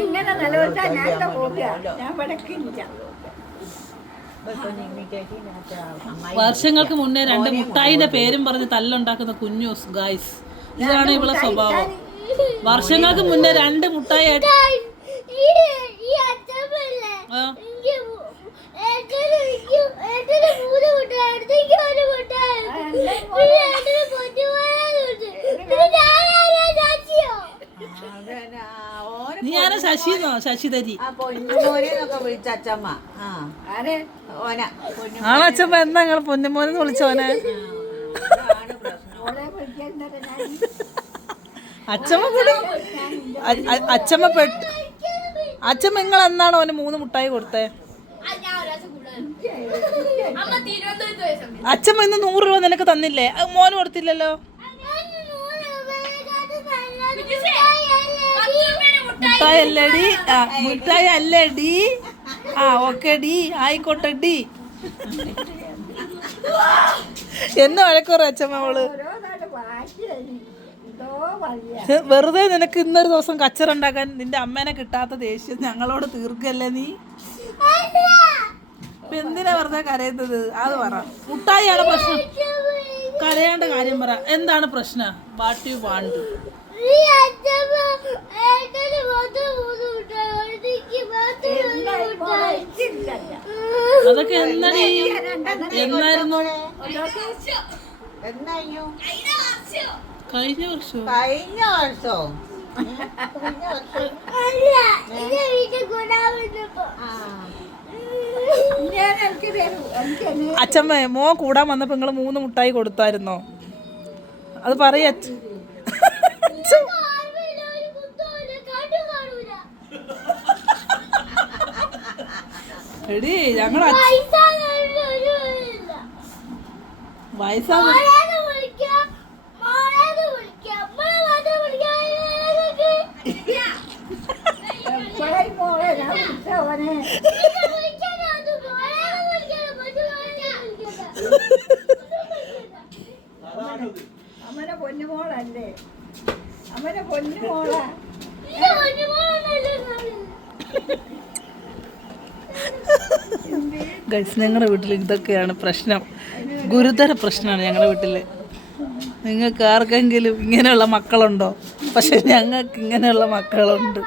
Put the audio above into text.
ഇങ്ങനെ നിലവിട്ടാ നേരത്തെ പോവുക. ഞാൻ വിടക്കില്ല. വർഷങ്ങൾക്ക് മുന്നേ 2 മുട്ടായിന്റെ പേരും പറഞ്ഞ് തല്ലുണ്ടാക്കുന്ന കുഞ്ഞൂസ് ഗായ്സ്. ഇതാണ് ഇവളെ സ്വഭാവം. വർഷങ്ങൾക്ക് മുന്നേ 2 മുട്ടായി നീ ആരാ? ശശിന്നോ? ശശിധരി ആണച്ചമ്മ. എന്താ നിങ്ങൾ പൊന്നുമോനെന്ന് വിളിച്ചോനെ? അച്ഛമ്മ കൂടി അച്ഛമ്മ നിങ്ങൾ എന്നാണ് ഓന് 3 മുട്ടായി കൊടുത്തേ? അച്ഛമ്മ ഇന്ന് 100 രൂപ നിനക്ക് തന്നില്ലേ? അത് മോന് കൊടുത്തില്ലല്ലോ. മുട്ടായി അല്ലടി. മുട്ടായി അല്ലടി. ഓക്കെ ഡി, ആയിക്കോട്ടെ ഡി. എന്ന് വഴക്കുറ അച്ഛമ്മ അവള്. വെറുതെ നിനക്ക് ഇന്നൊരു ദിവസം കച്ചറുണ്ടാക്കാൻ നിന്റെ അമ്മേനെ കിട്ടാത്ത ദേഷ്യം ഞങ്ങളോട് തീർക്കല്ലേ നീ? എന്തിനാ വെറുതെ കരയുന്നത്? അത് പറ. മുട്ടായിയാണ് പ്രശ്നം. കരയേണ്ട കാര്യം പറ. എന്താണ് പ്രശ്നം? What you want? അതൊക്കെ എന്നായിരുന്നു? കഴിഞ്ഞ വർഷം. അച്ഛമ്മ മോ കൂടാൻ വന്നപ്പോ നിങ്ങള് 3 മുട്ടായി കൊടുത്തായിരുന്നോ? അത് പറയ. എടി ഞങ്ങൾ വയസ്സാ അമ്മനെ പൊന്നുമോളല്ലേ? അമ്മനെ പൊന്നുമോളാ. ഗൈസ് ഞങ്ങളുടെ വീട്ടിൽ ഇതൊക്കെയാണ് പ്രശ്നം. ഗുരുതര പ്രശ്നമാണ് ഞങ്ങളുടെ വീട്ടിൽ. നിങ്ങൾക്ക് ആർക്കെങ്കിലും ഇങ്ങനെയുള്ള മക്കളുണ്ടോ? പക്ഷെ ഞങ്ങൾക്ക് ഇങ്ങനെയുള്ള മക്കളുണ്ട്.